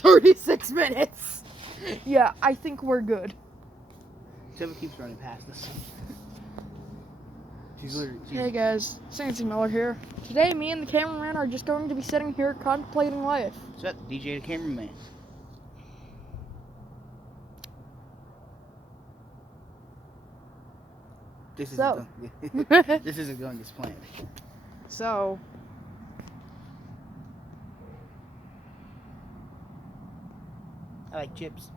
36 minutes. Yeah, I think we're good. Timber keeps running past us. Hey guys, Sancy Miller here. Today, me and the cameraman are just going to be sitting here contemplating life. What's up, DJ the Cameraman? This isn't going as planned. So, I like chips.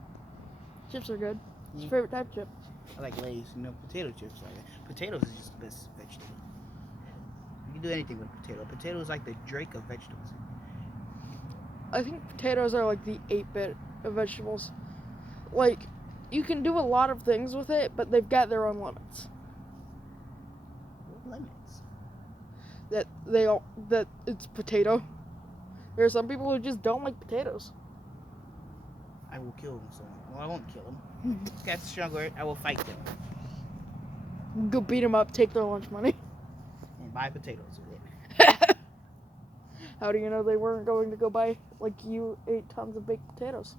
chips are good. What's your favorite type of chip? I like Lay's, potato chips. Potatoes is just the best vegetable. You can do anything with potato. Potato is like the Drake of vegetables. I think potatoes are like the 8-bit of vegetables. Like, you can do a lot of things with it, but they've got their own limits. What limits? That it's potato. There are some people who just don't like potatoes. I will kill them. Well, I won't kill them. That's a strong word. I will fight them. Go beat them up, take their lunch money. And buy potatoes with it. How do you know they weren't going to go buy, like, you 8 tons of baked potatoes?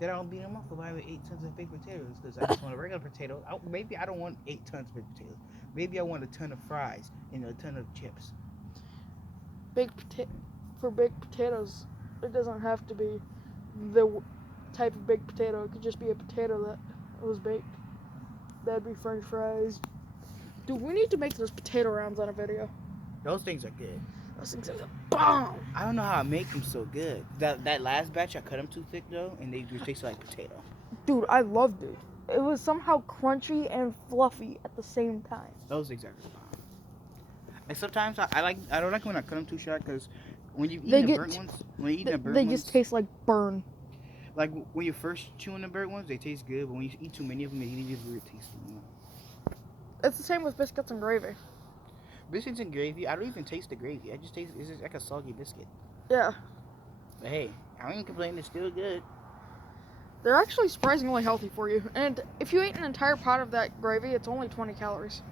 Then I'll beat them up if I have 8 tons of baked potatoes because I just want a regular potato. Maybe I don't want 8 tons of baked potatoes. Maybe I want a ton of fries and a ton of chips. For baked potatoes, it doesn't have to be the type of baked potato. It could just be a potato that was baked. That'd be French fries. Dude, we need to make those potato rounds on a video. Those things are good. Those things are bomb. I don't know how I make them so good. That last batch, I cut them too thick though, and they just taste like potato. Dude, I loved it. It was somehow crunchy and fluffy at the same time. Those things are bomb. And sometimes I don't like when I cut them too short because when you eat the burnt ones, they just taste like burn. Like when you're first chewing the burnt ones, they taste good, but when you eat too many of them, they get weird tasting. It's the same with biscuits and gravy. Biscuits and gravy, I don't even taste the gravy. I just taste it's just like a soggy biscuit. Yeah. But hey, I don't even complain. It's still good. They're actually surprisingly healthy for you. And if you ate an entire pot of that gravy, it's only 20 calories.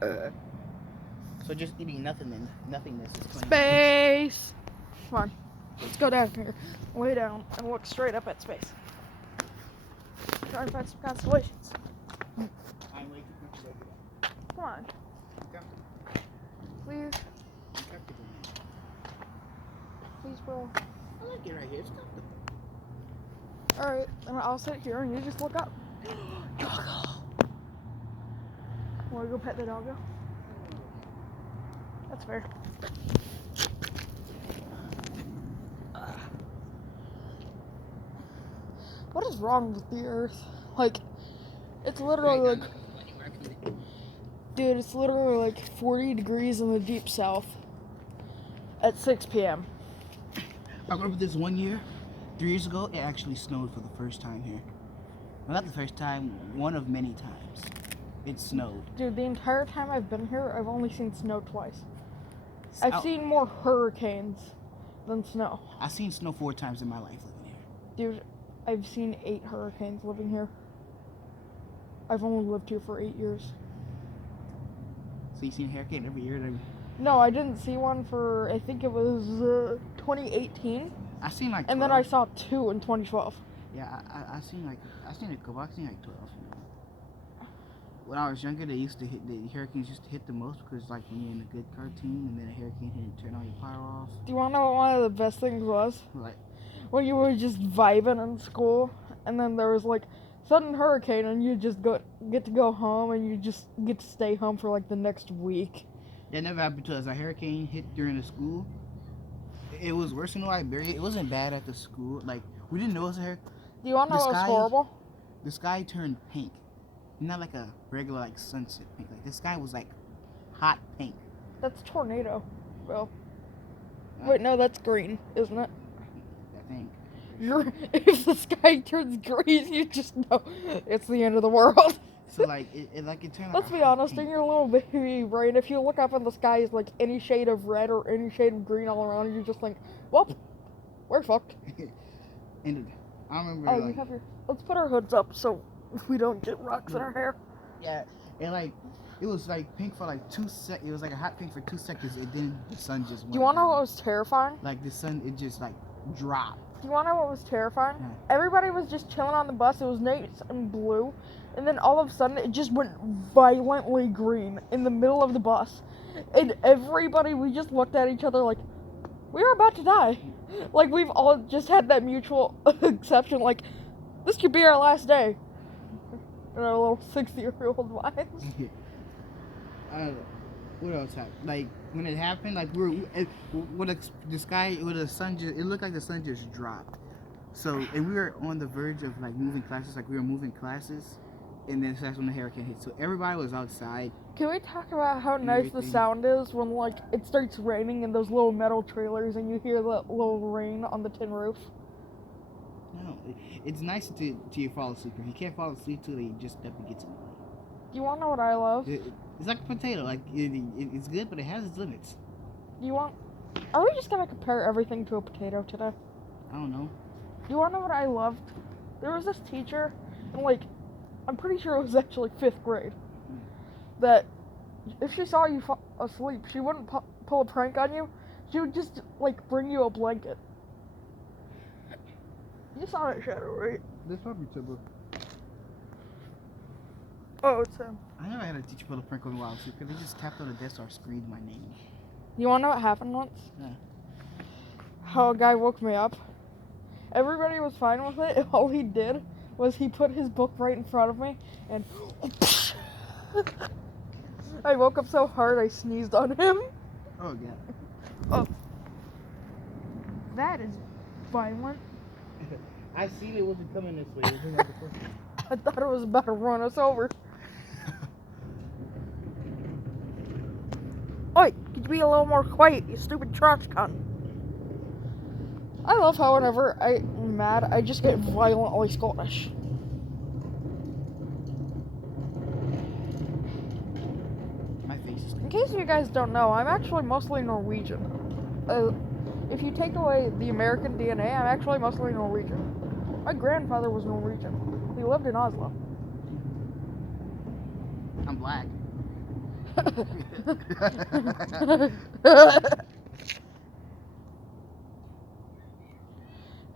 So just eating nothingness is 20 Space! Come on. Let's go down here. Lay down and look straight up at space. Try and find some constellations. I'm way too comfortable for that. Come on. Please. I'm comfortable, man. Please, bro. I like it right here. It's comfortable. Alright, and I'll sit here and you just look up. Doggo! Want to go pet the doggo? That's fair. What is wrong with the Earth? Like, it's literally like... Dude, it's literally like 40 degrees in the deep south at 6 p.m. I remember this one year, 3 years ago, it actually snowed for the first time here. Well, not the first time, one of many times. It snowed. Dude, the entire time I've been here, I've only seen snow twice. I've seen more hurricanes than snow. I've seen snow 4 times in my life living here. Dude, I've seen 8 hurricanes living here. I've only lived here for 8 years. So you've seen a hurricane every year? No, I didn't see one for, I think it was 2018. I've seen like 12. And then I saw 2 in 2012. Yeah, I've seen a couple. I've seen like 12. When I was younger, the hurricanes used to hit the most because like when you're in a good cartoon and then a hurricane hit and turn all your power off. Do you want to know what one of the best things was? Like when you were just vibing in school and then there was like sudden hurricane and you just get to go home and you just get to stay home for like the next week. That never happened to us. A hurricane hit during the school. It was worse in Liberia. It wasn't bad at the school. Like we didn't know it was a hurricane. Do you want to know what was horrible? The sky turned pink. Not like a regular like sunset pink. Like the sky was like hot pink. That's tornado, Bill. Wait, no, that's green, isn't it? I think. If the sky turns green, you just know it's the end of the world. So like it turned. Let's be honest, in your little baby brain, if you look up in the sky is like any shade of red or any shade of green all around, you just think, well, we're fucked. And I remember. Oh, you have your. Let's put our hoods up so we don't get rocks in our hair. Yeah, and like It was like pink for like 2 sec. It was like a hot pink for 2 seconds, and then the sun just went Do you want to know down. what was terrifying? Like the sun, it just like dropped. Do you want to know what was terrifying? Yeah. Everybody was just chilling on the bus. It was nice and blue. And then all of a sudden, it just went violently green in the middle of the bus. And everybody, we just looked at each other like, we are about to die. Like, we've all just had that mutual exception. Like, this could be our last day. In our little 60-year-old minds. What else happened? Like when it happened, like the sky, with the sun just, it looked like the sun just dropped. So, and we were on the verge of like moving classes, like we were moving classes, and then that's when the hurricane hit. So everybody was outside. Can we talk about how nice the sound is when like it starts raining in those little metal trailers and you hear the little rain on the tin roof? No, it's nice till you fall asleep. If you can't fall asleep till it just definitely gets annoying. You want to know what I love? It's like a potato. Like it's good, but it has its limits. Are we just gonna compare everything to a potato today? I don't know. You want to know what I loved? There was this teacher, and like, I'm pretty sure it was actually 5th grade, that if she saw you fall asleep, she wouldn't pull a prank on you. She would just like bring you a blanket. You saw that shadow, right? That's probably Timber. Oh, it's him. I never had a teacher pull a prank on me while I was asleep because they just tapped on the desk or screamed my name. You want to know what happened once? Yeah. How a guy woke me up. Everybody was fine with it. All he did was he put his book right in front of me, and I woke up so hard I sneezed on him. Oh, yeah. Oh. That is violent. I seen it wasn't coming this way. It was like the first one. I thought it was about to run us over. Oi, could you be a little more quiet, you stupid trash cunt? I love how whenever I'm mad, I just get violently Scottish. My face is In case you guys don't know, I'm actually mostly Norwegian. If you take away the American DNA, I'm actually mostly Norwegian. My grandfather was Norwegian. He lived in Oslo. I'm black. Do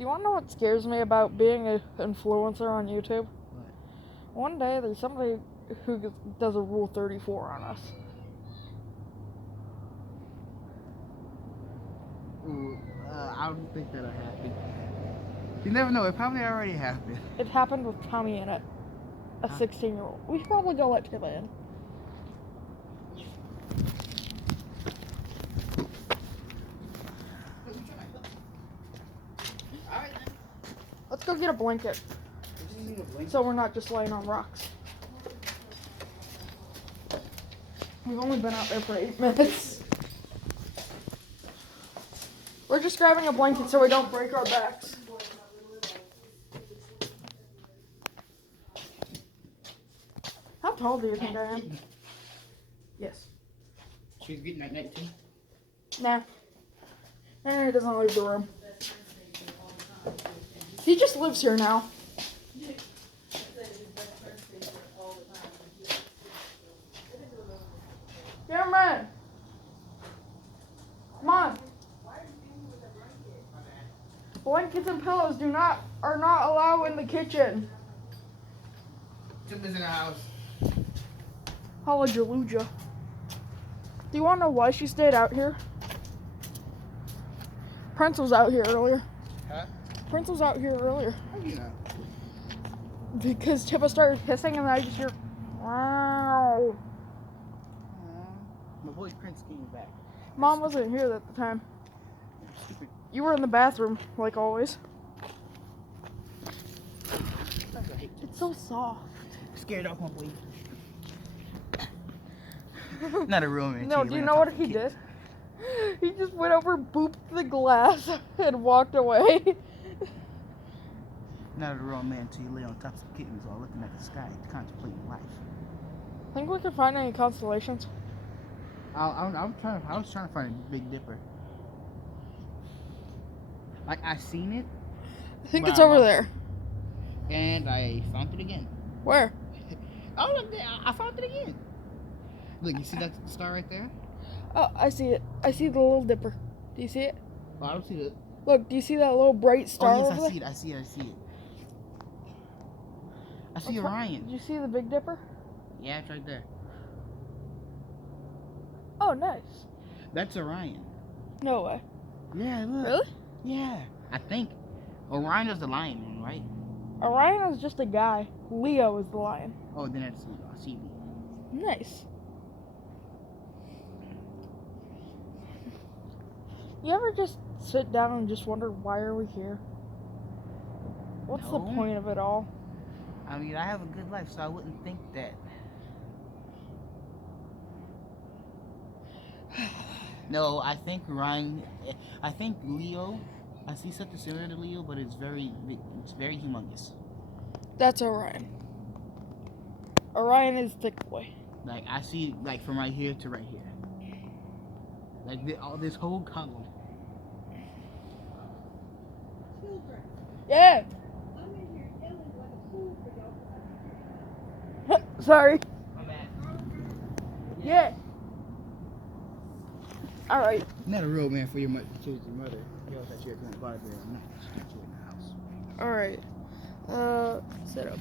you want to know what scares me about being an influencer on YouTube? What? One day there's somebody who does a Rule 34 on us. Ooh, I don't think that'll happen. You never know. It probably already happened. It happened with Tommy in it, a 16-year-old. We should probably go let Tim in. Let's go get a blanket, so we're not just laying on rocks. We've only been out there for 8 minutes. We're just grabbing a blanket so we don't break our backs. How tall do you think I am? Yes. She's getting at 19. Nah. He doesn't leave the room. He just lives here now. Cameraman! Come on. Blankets and pillows are not allowed in the kitchen. Timber's in the house. Hallelujah. Do you want to know why she stayed out here? Prince was out here earlier. Huh? Prince was out here earlier. How do you know? Because Tippa started hissing and I just hear, wow. My boy Prince came back. Mom wasn't here at the time. Stupid. You were in the bathroom, like always. It's so soft. Scared off my boy. Not a real man. No, do you know what he did? He just went over, booped the glass, and walked away. Not a real man until you lay on top of kittens while looking at the sky, contemplating life. Think we can find any constellations? I was trying to find a Big Dipper. Like I seen it. I think it's over there. And I found it again. Where? Oh, look there! I found it again. Look, you see that star right there? Oh, I see it. I see the Little Dipper. Do you see it? Oh, I don't see the. Look, do you see that little bright star Oh yes, over I there? see it. I see it. I see Orion. Do you see the Big Dipper? Yeah, it's right there. Oh, nice. That's Orion. No way. Yeah, look. Really? Yeah, I think Orion is the lion one, right? Orion is just a guy. Leo is the lion. Oh, then that's Leo. I see Leo. Nice. You ever just sit down and just wonder, why are we here? What's the No. point of it all? I mean, I have a good life, so I wouldn't think that. No, I think Ryan. I think Leo. I see something similar to Leo, but it's very big. It's very humongous. That's Orion. Orion is thick boy. Like I see, like from right here to right here. Like all this whole column. Yeah. Sorry. My bad. Yeah. All right. You're not a real man for your mother. Your mother. You know that you're going to buy there. I'm not going to you in the house. All right. Sit up.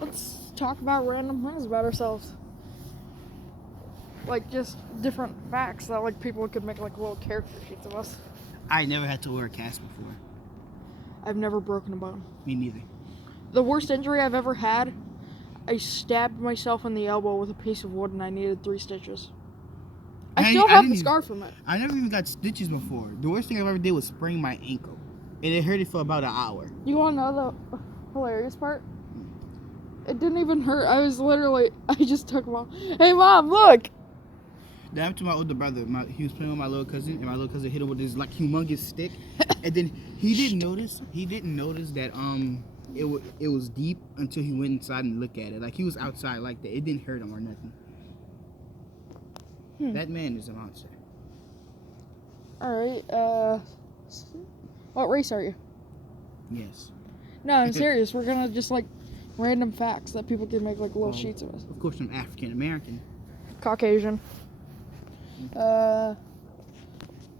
Let's talk about random things about ourselves. Like just different facts that like people could make like little character sheets of us. I never had to wear a cast before. I've never broken a bone. Me neither. The worst injury I've ever had, I stabbed myself in the elbow with a piece of wood and I needed 3 stitches. I still have the scar from it. I never even got stitches before. The worst thing I ever did was sprain my ankle. And it hurted for about an hour. You want to know the hilarious part? It didn't even hurt. I just took Mom. Hey, Mom, look! That happened to my older brother. He was playing with my little cousin, and my little cousin hit him with this like humongous stick. And then he didn't notice that it was deep until he went inside and looked at it. Like he was outside like that. It didn't hurt him or nothing. That man is a monster. Alright, what race are you? Yes. No, I'm serious. We're gonna just like random facts that people can make like little sheets of us. Of course, I'm African American. Caucasian.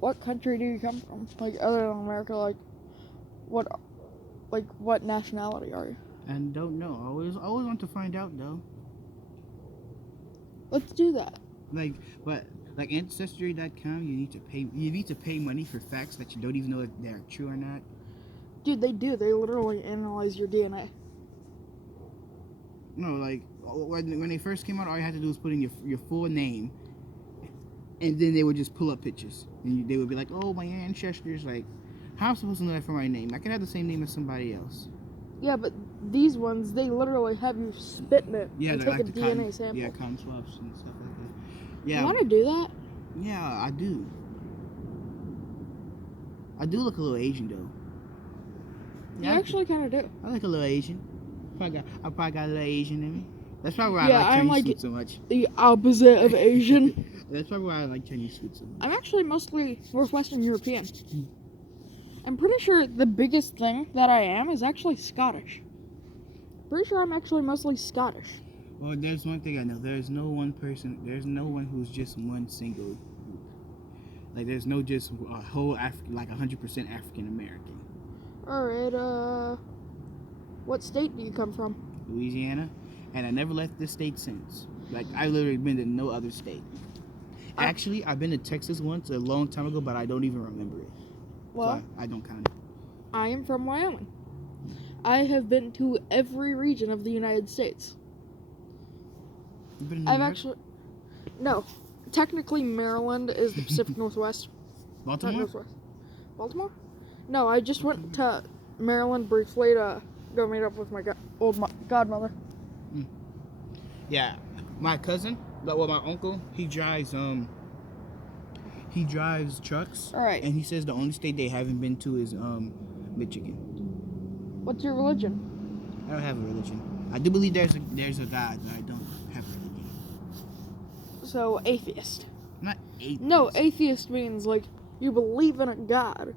What country do you come from? Like other than America, like what nationality are you? I don't know. I always want to find out though. Let's do that. Like ancestry.com, you need to pay money for facts that you don't even know if they're true or not. Dude, they do. They literally analyze your DNA. No, like when they first came out, all you had to do was put in your full name, and then they would just pull up pictures, and they would be like, "Oh, my ancestors." Like, how am I supposed to know that from my name? I could have the same name as somebody else. Yeah, but these ones, they literally have you spit in it and take like a DNA sample. Yeah, cotton swabs and stuff like that. Yeah. You want to do that? Yeah, I do. I do look a little Asian though. You actually kind of do. I look a little Asian. I probably got a little Asian in me. That's probably why I like I'm Chinese food so much. The opposite of Asian. That's probably why I like Chinese food so much. I'm actually mostly Northwestern European. I'm pretty sure the biggest thing that I am is actually Scottish. Pretty sure I'm actually mostly Scottish. Well, there's one thing I know. There's no one who's just one single group. Like, there's no just a whole like 100% African American. Alright, what state do you come from? Louisiana. And I never left this state since. Like, I've literally been to no other state. Actually, I've been to Texas once a long time ago, but I don't even remember it. Well, so I don't count it. I am from Wyoming. I have been to every region of the United States. You've been in New York? No. Technically, Maryland is the Pacific Northwest. Baltimore? Not Northwest. Baltimore? No, I just went to Maryland briefly to go meet up with my godmother. Yeah, my cousin, well, my uncle, he drives trucks. All right. And he says the only state they haven't been to is Michigan. What's your religion? I don't have a religion. I do believe there's a God, but I don't have a religion. So atheist. Not atheist. No, atheist means like you believe in a God,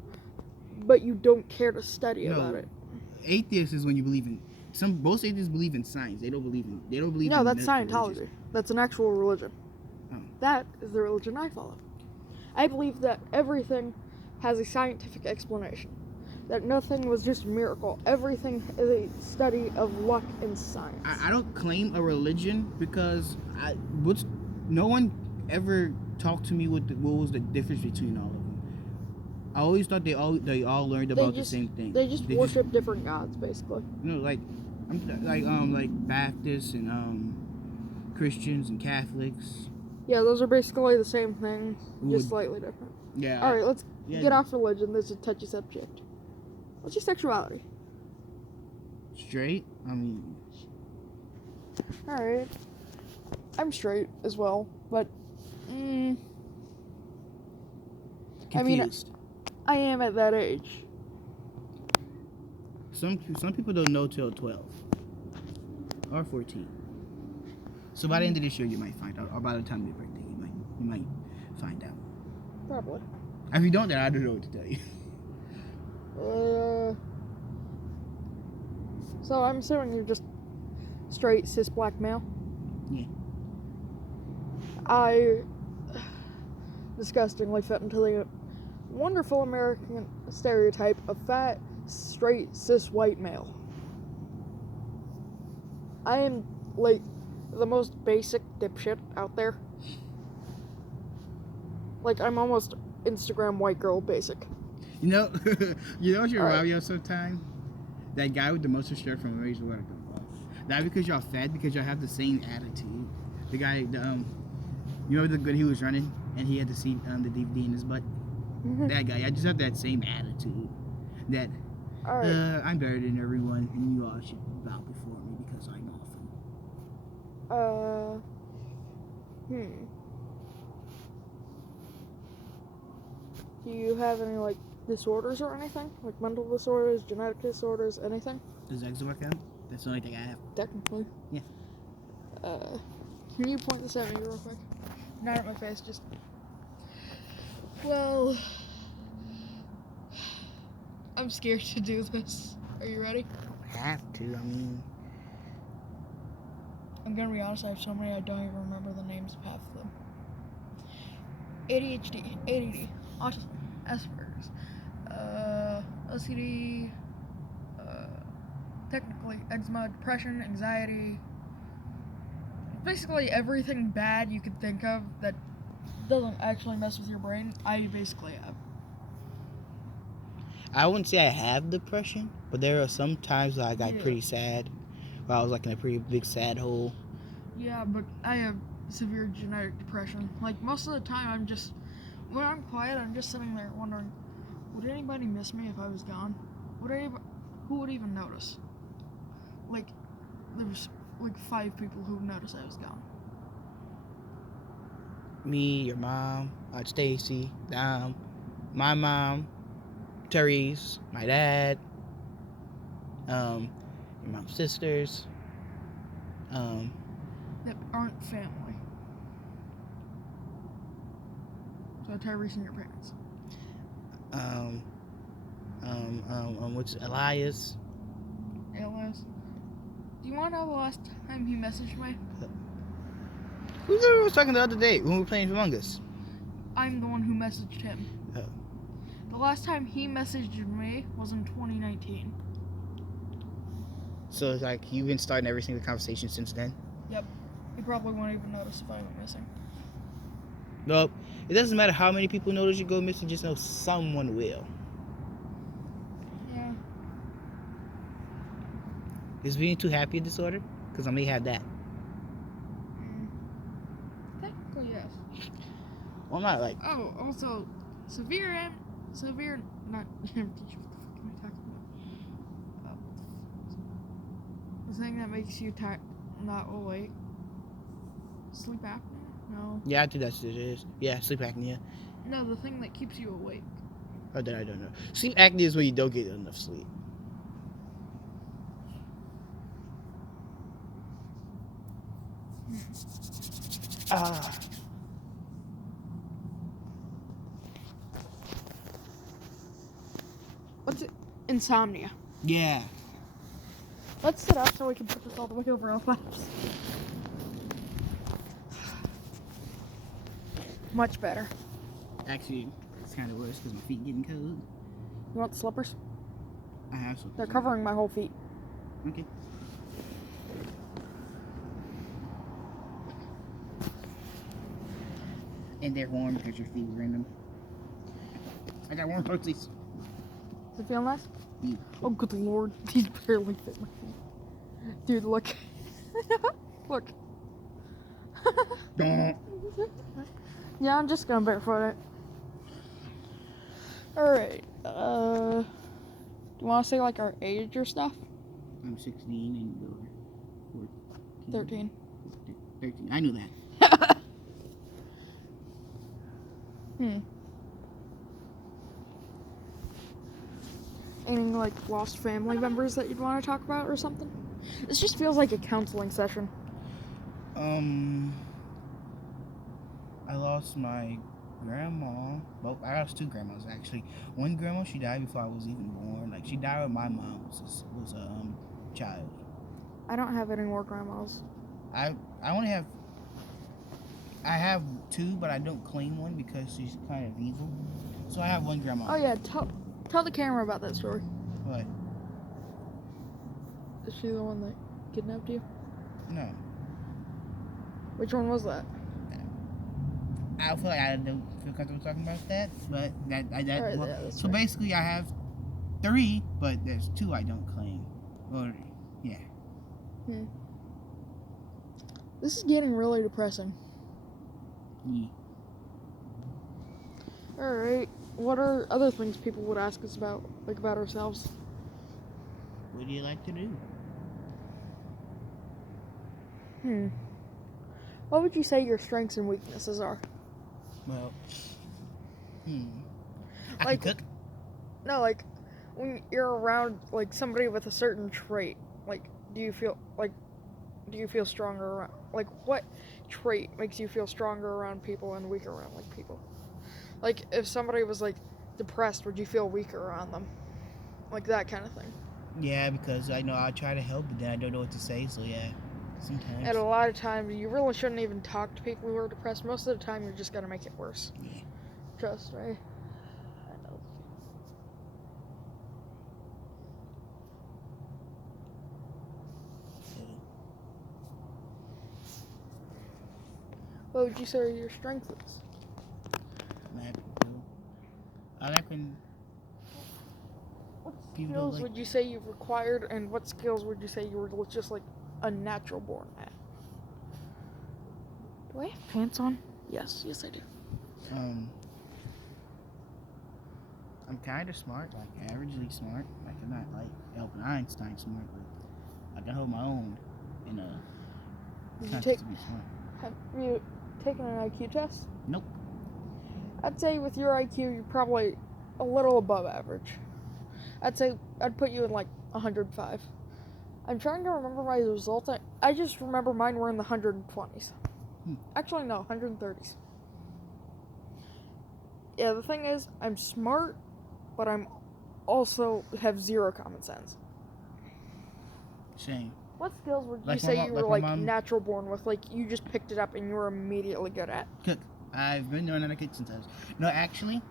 but you don't care to study about it. Atheist is when you believe most atheists believe in science. They don't believe No, in that's medical Scientology. religion. That's an actual religion. Oh. That is the religion I follow. I believe that everything has a scientific explanation. That nothing was just a miracle. Everything is a study of luck and science. I don't claim a religion because no one ever talked to me what was the difference between all of them. I always thought they all learned about the same thing. They just worship different gods, basically. You know, like Baptists and Christians and Catholics. Yeah, those are basically the same thing, just slightly different. Yeah. All right, let's get off religion. This is a touchy subject. What's your sexuality? Straight. I mean. All right. I'm straight as well, but Confused. I am at that age. Some people don't know till 12 or 14. So by the end of this year, you might find out, or by the time of your birthday, you might find out. Probably. If you don't, then I don't know what to tell you. So I'm assuming you're just straight cis black male. Yeah. I disgustingly fit into the wonderful American stereotype of fat, straight, cis white male. I am like the most basic dipshit out there. Like I'm almost Instagram white girl basic. You know what you remind me of sometimes? That guy with the most shirt from Amazing World. Not because y'all fat, because y'all have the same attitude. The guy, you know the good he was running and he had to see the DVD in his butt. That guy, I just have that same attitude. That I'm better than everyone, and you all should bow before me because I'm awesome. Do you have any like disorders or anything? Like mental disorders, genetic disorders, anything? Does eczema count? That's the only thing I have. Technically. Yeah. Can you point this at me real quick? Not at my face, just. Well, I'm scared to do this. Are you ready? I have to. I mean, I'm gonna be honest. I have so many I don't even remember the names of half of them. ADHD, ADD, autism, Asperger's, OCD, technically eczema, depression, anxiety. Basically everything bad you could think of that doesn't actually mess with your brain, I basically have. I wouldn't say I have depression, but there are some times I got pretty sad. Where I was like in a pretty big sad hole. Yeah, but I have severe genetic depression. Like most of the time when I'm quiet, I'm just sitting there wondering, would anybody miss me if I was gone? Who would even notice? Like, there's like 5 people who noticed I was gone. Me, your mom, Stacy, my mom, Therese, my dad, your mom's sisters, that aren't family. So Tyrese and your parents. What's Elias? Elias. Do you want to know the last time he messaged me? Who was I was talking the other day when we were playing Among Us? I'm the one who messaged him. Oh. The last time he messaged me was in 2019. So it's like you've been starting every single conversation since then? Yep. He probably won't even notice if I went missing. Nope. It doesn't matter how many people notice you go missing, just know someone will. Yeah. Is being too happy a disorder? Because I may have that. Technically, yes. Well, I'm not like... Oh, also, severe, not... what the fuck am I talking about? The thing that makes you not awake. Sleep apnea? No. Yeah, I think that's what it is. Yeah, sleep apnea. No, the thing that keeps you awake. Oh, that I don't know. Sleep apnea is when you don't get enough sleep. What's it? Insomnia. Yeah. Let's sit up so we can put this all the way over our laps. Much better. Actually, it's kind of worse because my feet getting cold. You want the slippers? I have some. They're covering my whole feet. Okay. And they're warm because your feet were in them. I got warm toesies. Does it feel nice? Yeah. Oh, good lord. These barely fit my feet. Dude, look. Look. Yeah, I'm just gonna barefoot it. Alright. Do you want to say, like, our age or stuff? I'm 16 and you're 14. 13. 13. I knew that. Any, like, lost family members that you'd want to talk about or something? This just feels like a counseling session. I lost my grandma. Well, I lost two grandmas actually. One grandma, she died before I was even born. Like she died when my mom was a child. I don't have any more grandmas. I have two, but I don't claim one because she's kind of evil. So I have one grandma. Oh yeah, tell the camera about that story. What? Is she the one that kidnapped you? No. Which one was that? I feel like I don't feel comfortable talking about that, but so right. basically I have three, but there's two I don't claim. Or yeah. This is getting really depressing. Yeah. Alright. What are other things people would ask us about, like about ourselves? What do you like to do? What would you say your strengths and weaknesses are? Well, I Like- can cook. No, like, when you're around, like, somebody with a certain trait, like, do you feel stronger around, like, what trait makes you feel stronger around people and weaker around, like, people? Like, if somebody was, like, depressed, would you feel weaker around them? Like, that kind of thing. Yeah, because I know I try to help, but then I don't know what to say, so yeah, sometimes. And a lot of times, you really shouldn't even talk to people who are depressed. Most of the time, you're just gonna make it worse. Yeah. Trust me. I know. What would you say your strength is? I like when What people skills like- would you say you've acquired, and what skills would you say you were just like a natural born at? Do I have pants on? Yes, I do. I'm kind of smart, like averagely smart. Like I'm not like Albert Einstein smart, but I can hold my own in a Did you contest take? to be smart. Have you taken an IQ test? Nope. I'd say with your IQ, you're probably a little above average. I'd say I'd put you in like 105. I'm trying to remember my results. I just remember mine were in the 120s. Actually, no, 130s. Yeah, the thing is, I'm smart, but I'm also have zero common sense. Shame. What skills would you Like say my you mom- were like my like mom- natural born with? Like you just picked it up and you were immediately good at? Cook. I've been doing it in the kitchen times. No, actually,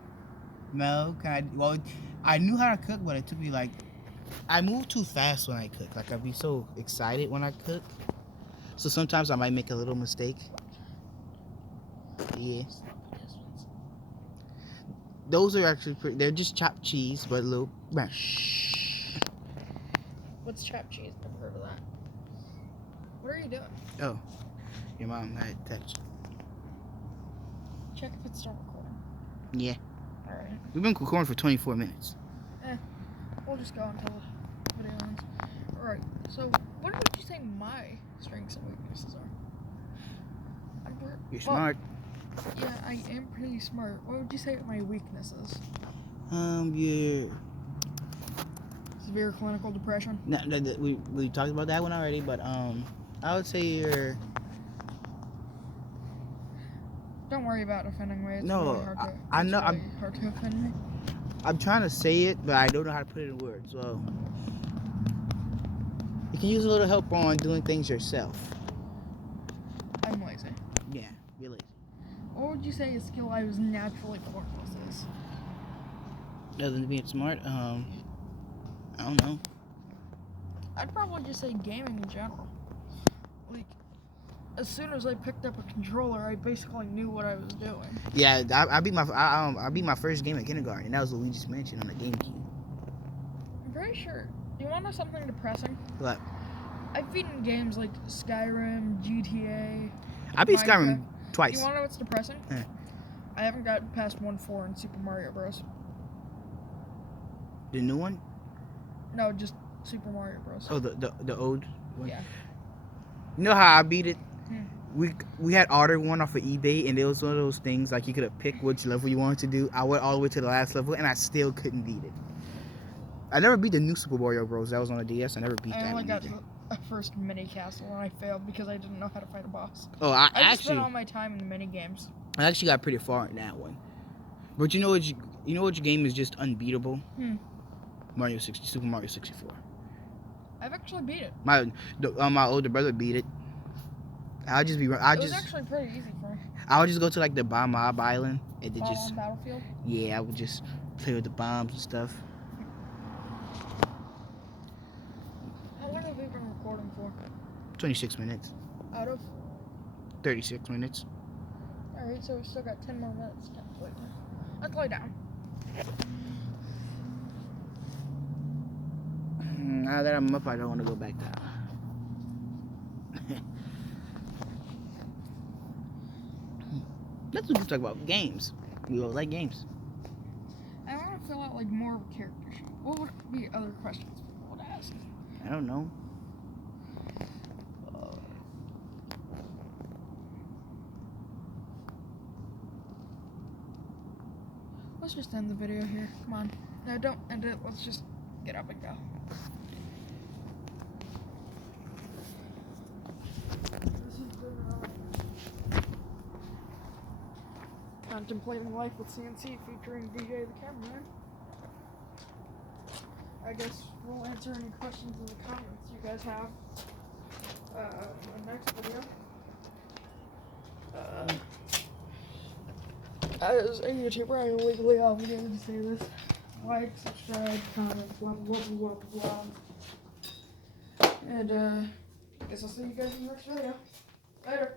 no. I knew how to cook, but it took me like I move too fast when I cook. Like I'd be so excited when I cook, so sometimes I might make a little mistake. Yeah. Those are actually pretty. They're just chopped cheese, but a little. What's chopped cheese? Never heard of that. What are you doing? Oh, your mom had text. Check if it's still recording. Yeah. Alright. We've been recording for 24 minutes. We'll just go until the video ends. Alright, so what would you say my strengths and weaknesses are? You're smart. Yeah, I am pretty smart. What would you say my weaknesses? You're. Severe clinical depression. No, we talked about that one already, but I would say you're. Don't worry about offending me. It's No, really hard to, I know. It's really hard to offend me. I'm trying to say it, but I don't know how to put it in words. So You can use a little help on doing things yourself. I'm lazy. Yeah, you're lazy. What would you say a skill I was naturally born with is? Other than being smart, I don't know. I'd probably just say gaming in general. Like, as soon as I picked up a controller, I basically knew what I was doing. Yeah, I beat my first game in kindergarten, and that was Luigi's Mansion on the GameCube. I'm pretty sure. Do you want to know something depressing? What? I've beaten games like Skyrim, GTA. I beat Minecraft. Skyrim twice. Do you want to know what's depressing? Yeah. I haven't gotten past 1-4 in Super Mario Bros. The new one? No, just Super Mario Bros. Oh, the old one? Yeah. You know how I beat it? Hmm. We had ordered one off of eBay, and it was one of those things like you could have picked which level you wanted to do. I went all the way to the last level, and I still couldn't beat it. I never beat the new Super Mario Bros. That was on a DS. I never beat that I only one got either. the first mini castle, and I failed because I didn't know how to fight a boss. Oh, I just spent all my time in the mini games. I actually got pretty far in that one. But you know which game is just unbeatable? Super Mario 64. I've actually beat it. My older brother beat it. It was actually pretty easy for me. I would just go to like the bomb mob island and then just Battlefield. yeah, I would just play with the bombs and stuff. How long have we been recording for? 26 minutes. Out of? 36 minutes. Alright, so we've still got 10 more minutes. Let's lay down. Now that I'm up, I don't want to go back down. Let's talk about games. We all like games. I want to fill out like more of a character sheet. What would be other questions people would ask? I don't know. Let's just end the video here. Come on. No, don't end it. Let's just get up and go. Contemplating Life with CNC featuring DJ the Cameraman. I guess we'll answer any questions in the comments you guys have in the next video. As a YouTuber, I'm legally obligated to say this. Like, subscribe, comment, blah blah blah blah blah. And I guess I'll see you guys in the next video. Later.